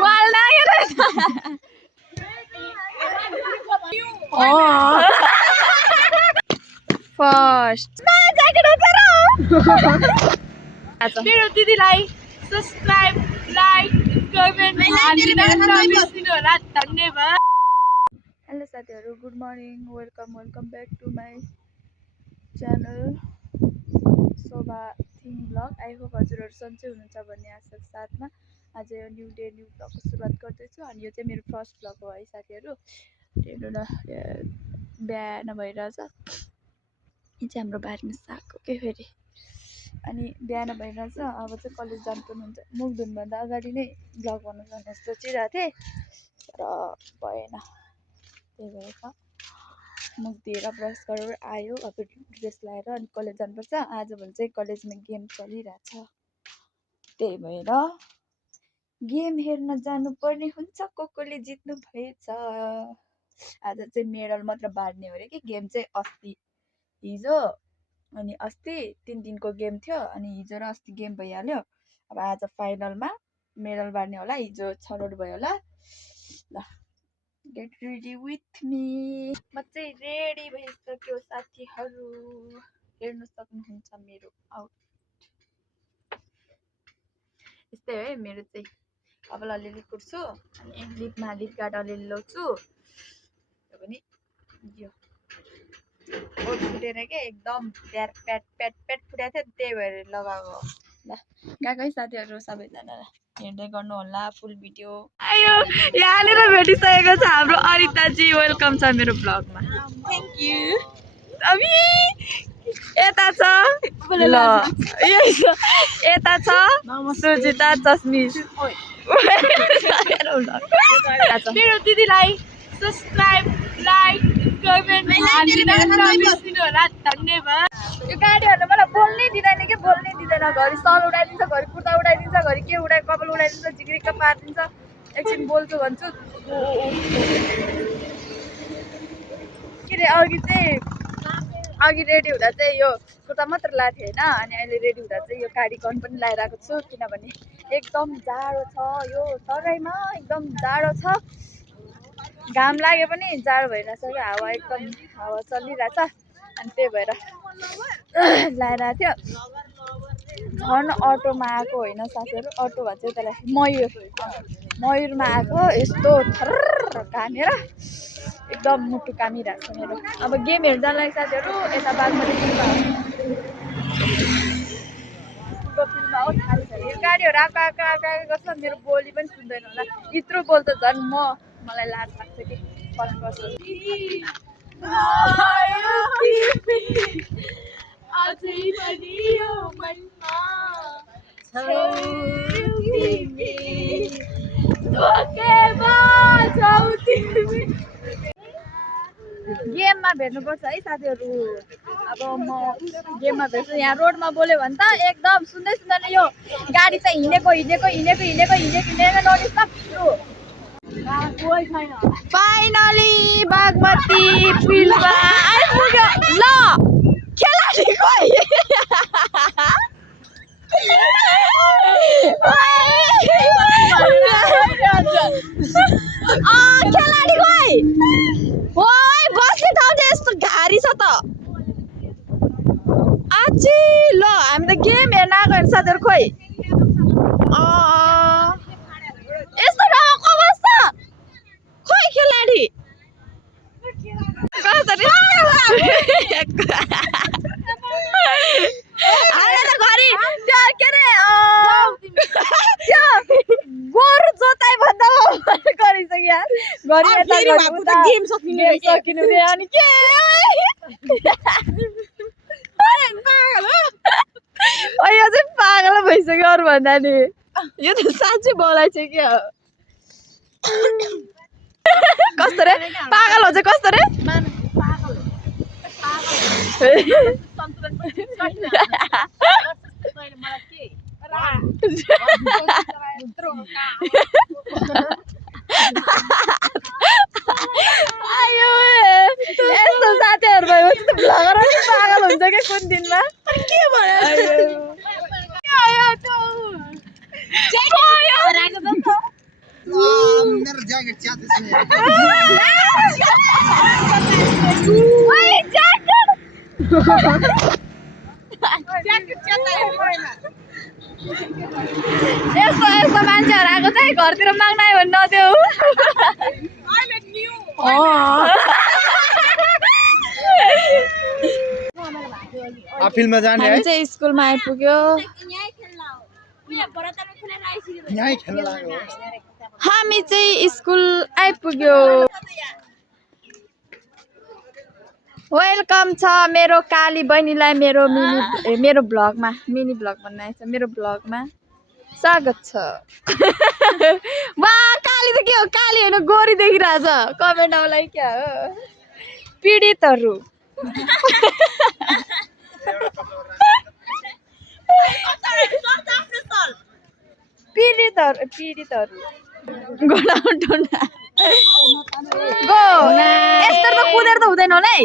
Wall first मेरो दिदीलाई subscribe like comment होला धन्यवाद। हेलो साथीहरू, good morning, welcome back to my channel Shobha thing blog. I hope हजुरहरू सन्चै हुनुहुन्छ भन्ने आशाको साथमा आज यो न्यू डे न्यू ब्लगको सुरुवात गर्दैछु। अनि यो चाहिँ मेरो फर्स्ट ब्लग हो है साथीहरू। हेर्नु न बिहान भइरहेछ। यो चाहिँ हाम्रो बारीमा साग हो के फेरि। अनि बिहान भइरहेछ, अब चाहिँ कलेज जानुपर्ने हुन्छ। मुख धुनुभन्दा अगाडि नै ब्लग गर्नु पर्ने सोचिरहेको थिएँ तर भएन। त्यही भएर मुख धुएर ब्रस गरेर आयो, अब ड्रेस लगाएर अनि कलेज जानुपर्छ। आजभोलि चाहिँ कलेजमा गेम चलिरहेछ, त्यही भएर गेम हेर्न जानुपर्ने हुन्छ। कसले जित्नु भएछ। आज चाहिँ मेडल मात्र बाँड्ने हो अरे कि। गेम चाहिँ अस्ति हिजो अनि अस्ति 3 दिनको गेम थियो। अनि हिजो र अस्ति गेम भइहाल्यो। अब आज फाइनलमा मेडल बाँड्ने होला। हिजो छनौट भयो होला। ल गेट रेडी विथ मी। म चाहिँ रेडी भइसक्यो साथीहरू, हेर्न सक्नुहुन्छ मेरो आउट। यस्तै है मेरो चाहिँ। अब अलिअलि कुर्छु अनि लिपमा लिप गार्ड अलिअलि लाउँछु पनि। यो ओठ फुटेर के एकदम प्याट प्याट प्याट प्याट फुटेको थियो, त्यही भएर लगाएको। ल गएको है साथीहरू, सबैजना हेर्दै गर्नु होला फुल भिडियो। आयो यहाँनिर भेटिसकेको छ हाम्रो अरिताजी। वेलकम छ मेरो ब्लगमा। Thank you. अबि यता छ ल, यही छ यता छ सुजिता चस्मिस। मेरो दिदीलाई सब्स्क्राइब लाइक कमेन्ट होला धन्यवाद। यो गाडीहरूले मलाई बोल्नै दिँदैन कि, बोल्नै दिँदैन। घरि सल उडाइदिन्छ, घरि कुर्ता उडाइदिन्छ, घरि के कपाल उडाइदिन्छ, झिक्रिक्क पारिदिन्छ। एकछिन बोल्छु भन्छु के अरे। अघि रेडी हुँदा चाहिँ यो कुर्ता मात्र लगाएको थिएँ होइन। अनि अहिले रेडी हुँदा चाहिँ यो कार्डिगन पनि लगाइरहेको छु, किनभने एकदम जाडो छ यो तराईमा। एकदम जाडो छ, घाम लागे पनि जाडो भइरहेछ क्या। हावा एकदम हावा चलिरहेछ। अनि त्यही भएर लगाइरहेको थियो। झन् अटोमा आएको होइन साथीहरू। अटो भन्छ त्यसलाई मयुरमा आएको। यस्तो थर्र घामेर एकदम मुटु कामिरहेको छ मेरो। अब गेम हेर्नु जान लागि साथीहरू यता बागमती फिल्डमा हो। थाहा छ यो गाडीहरू आएको गर्छ। मेरो बोली पनि सुन्दैन होला। यत्रो बोल्छ झन् मलाई लाज लाग्छ कि फर्स्ट गेममा भेट्नुपर्छ है साथीहरू। अब म गेममा भेट्छु। यहाँ रोडमा बोल्यो भने त एकदम सुन्दै सुन्दैन। यो गाडी चाहिँ हिँडेको ननिस्टप। फाइनली बागमती फिल्डमा आइपुग्यो। ल खेलाडी खोइ खेलाडी खोइ ओइ बस्ने ठाउँ चाहिँ यस्तो घारी छ त। आची ल हामी त गेम हेर्न आएको होइन साथीहरू। खोइ यस्तो ठाउँमा को बस्छ खोइ खेलाडी कसरी के अरे गोरु जोताइ भन्दा गरिसक्यो। गेम सकिनु अनि के यो चाहिँ पागल भइसक्यो। अरू भन्दा नि यो त साँच्चै बोलाइ छ क्या। कस्तो रे पागल हो चाहिँ कस्तो रे। आयो यस्तो साथीहरू भएपछि त ब्लगर पनि पागल हुन्छ क्या कुन दिनमा। के भयो मेरो ज्याकेट च्यात्दैछ नि यस्तो यस्तो मान्छेहरू आएको चाहिँ घरतिर माग्न आयो भने नदेऊ फिल्ममा जाने है हामी चाहिँ स्कुलमा आइपुग्यो यहीँ खेल्न लाग्यो हामी चाहिँ स्कुल आइपुग्यो वेलकम छ मेरो काली बहिनीलाई मेरो मेरो ब्लगमा मिनी ब्लग बनाएको छ मेरो ब्लगमा स्वागत छ वाह काली त के हो काली होइन गोरी देखिरहेछ कमेन्ट आउलाई क्या हो पीडितहरू पीडितहरू गो यस्तो त कुदेर त हुँदैन होला है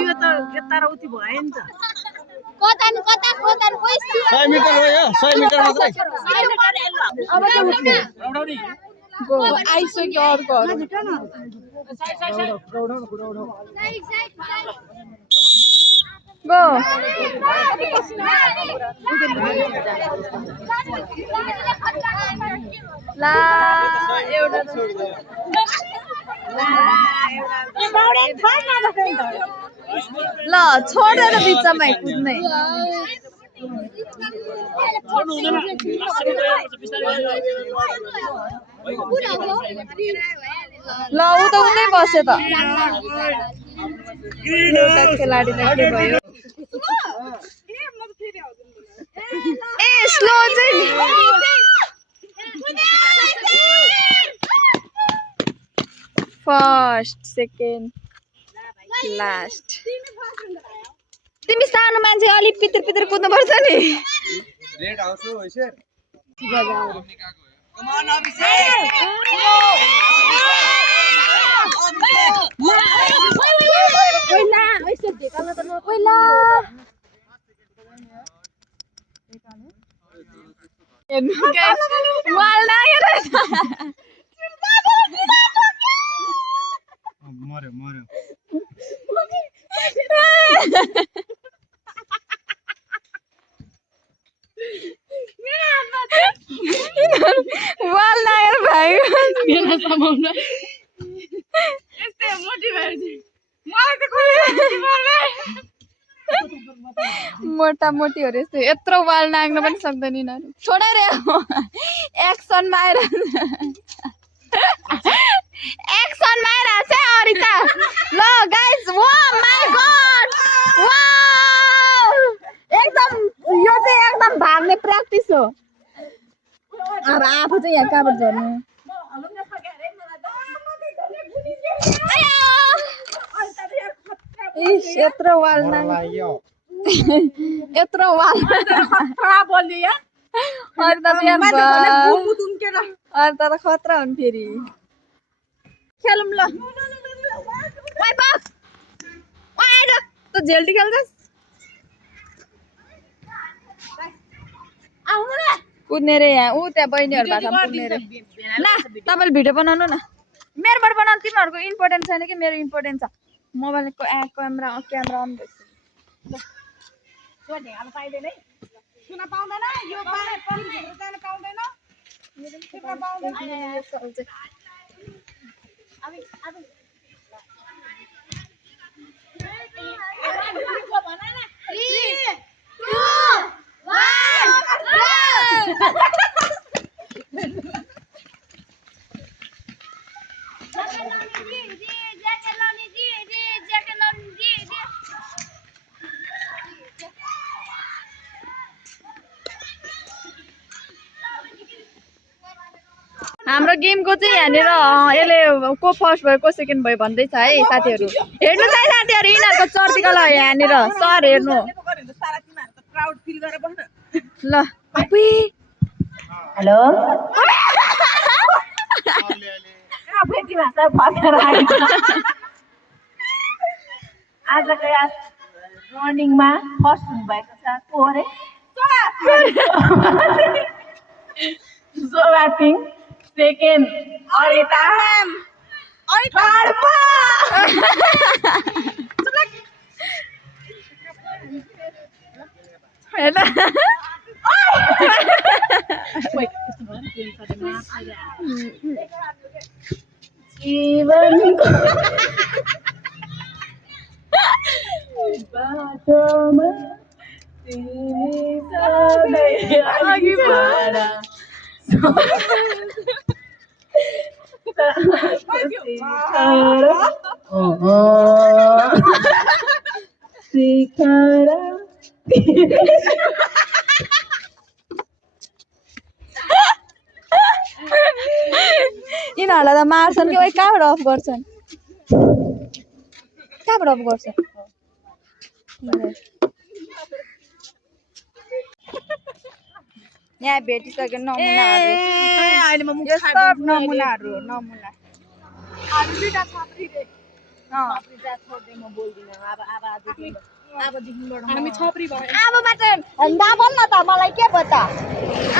यो त यता र उति भयो नि त 100 मिटर हो यो 100 मिटर मात्रै अब गो आइसक्यो अर्कोहरू गो ला एउटा ल छोडेर बिचमा कुद्ने ल ऊ त उतै बस्यो त एउटा खेलाडीलाई के भयो ए स्लो चाहिँ फर्स्ट सेकेन्ड लास्ट तिमी सानो मान्छे अलिक पितर पितर कुद्नुपर्छ नि रेड हाउस हो हैसर कमान मर्यो मर्यो वाल लागेर भागेको मेरा समाउन यस्तै मोटी भएर मलाई त मोटा मोटीहरू यस्तो यत्रो वाल नाग्न पनि सक्दैन यिनीहरू छोडेर एक्सनमा आइरहेछ अरिता ल गाइज वाह माय गॉड वाउ एकदम यो चाहिँ एकदम भाग्ने प्र्याक्टिस हो अब आफू चाहिँ यहाँ कहाँबाट झर्नु यत्रो वाल यत्रो वाल त खतरा हुन् फेरि खेलौँ ल त झेल्टी खेल्छस् कुद्ने रे यहाँ ऊ त्यहाँ बहिनीहरू भएको छ कुद्ने रे ल तपाईँले भिडियो बनाउनु न मेरोबाट बनाउनु तिमीहरूको इम्पोर्टेन्ट छैन कि मेरो इम्पोर्टेन्ट छ मोबाइलको क्यामेरा अन भइसक्यो हाम्रो गेमको चाहिँ यहाँनिर यसले को फर्स्ट भयो को सेकेन्ड भयो भन्दैछ है साथीहरू हेर्नु त साथीहरू यिनीहरूको चर्चिकल हो यहाँनिर सर हेर्नु ल हेलो आजको रनिङमा फर्स्ट हुनुभएको छ को अरे Zoba Singh. Second, Arita. Third, जीवन बाटोमा तिमी सधैँ अघि बढ शिखर यिनीहरूलाई त मार्छन् कि ओइ कहाँबाट अफ गर्छन् कहाँबाट अफ गर्छन् यहाँ भेटिसक्यो नमुनाहरू यो सब नमुनाहरू नमुना हामी छपरी भयो आबोबाट नबोल न त मलाई के पत्ता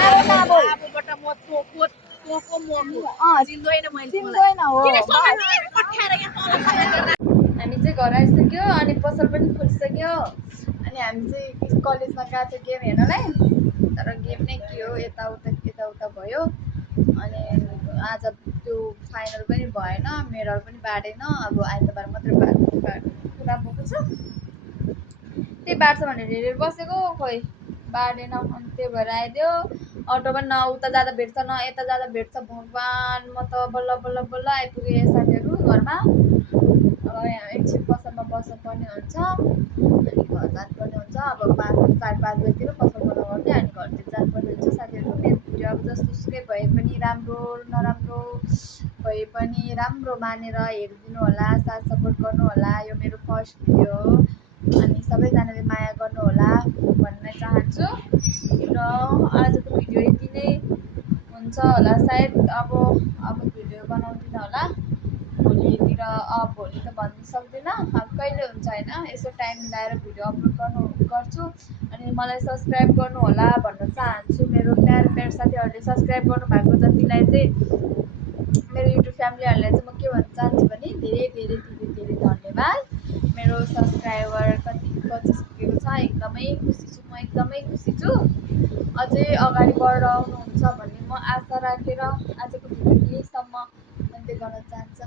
आबो नबोल आफूबाट म तोको मको चिन्दैन मैले चिन्दैन हो हामी चाहिँ घर आइसक्यो अनि पसल पनि खोलिसक्यो अनि हामी चाहिँ कलेजमा गएको थियो गेम हेर्नलाई तर गेम नै के हो यताउता भयो अनि आज त्यो फाइनल पनि भएन मेडल पनि बाँडेन अब आइतबार मात्रै कुरा भएको छ त्यही बाँड्छ भनेर हेरेर बसेको खोइ बाँडेन अनि त्यही भएर आइदियो अटो पनि न उता जाँदा भेट्छ न यता जाँदा भेट्छ भगवान् म त बल्ल बल्ल बल्ल आइपुगेँ साथीहरू घरमा अब यहाँ एकछिन पसलमा बस्नुपर्ने हुन्छ अनि घर जानुपर्ने हुन्छ अब 5:30 बजीतिर पसल बन्द गर्ने अनि घरतिर जानुपर्ने हुन्छ साथीहरू मेरो भिडियो अब जस्तो सुकै भए पनि राम्रो नराम्रो भए पनि राम्रो मानेर हेरिदिनु होला साथ सपोर्ट गर्नु होला यो मेरो फर्स्ट भिडियो हो अनि सबैजनाले माया गर्नु होला भन्न चाहन्छु र आजको भिडियो यति नै हुन्छ होला सायद अब भिडियो बनाउँदिनँ होला भोलितिर भोलि त भन्न सक्दिनँ अब कहिले हुन्छ होइन यसो टाइम मिलाएर भिडियो अपलोड गर्छु अनि मलाई सब्सक्राइब गर्नु होला भन्न चाहन्छु मेरो प्यारो साथीहरूले सब्सक्राइब गर्नुभएको जतिलाई चाहिँ मेरो युट्युब फ्यामिलीहरूलाई चाहिँ म के भन्न चाहन्छु भने धेरै धेरै धेरै धेरै धन्यवाद मेरो सब्सक्राइबर कति पुगेको छ एकदमै खुसी छु म एकदमै खुसी छु अझै अगाडि बढेर आउनुहुन्छ भन्ने म आशा राखेर आजको भिडियो यहीसम्म अन्त्य गर्न चाहन्छु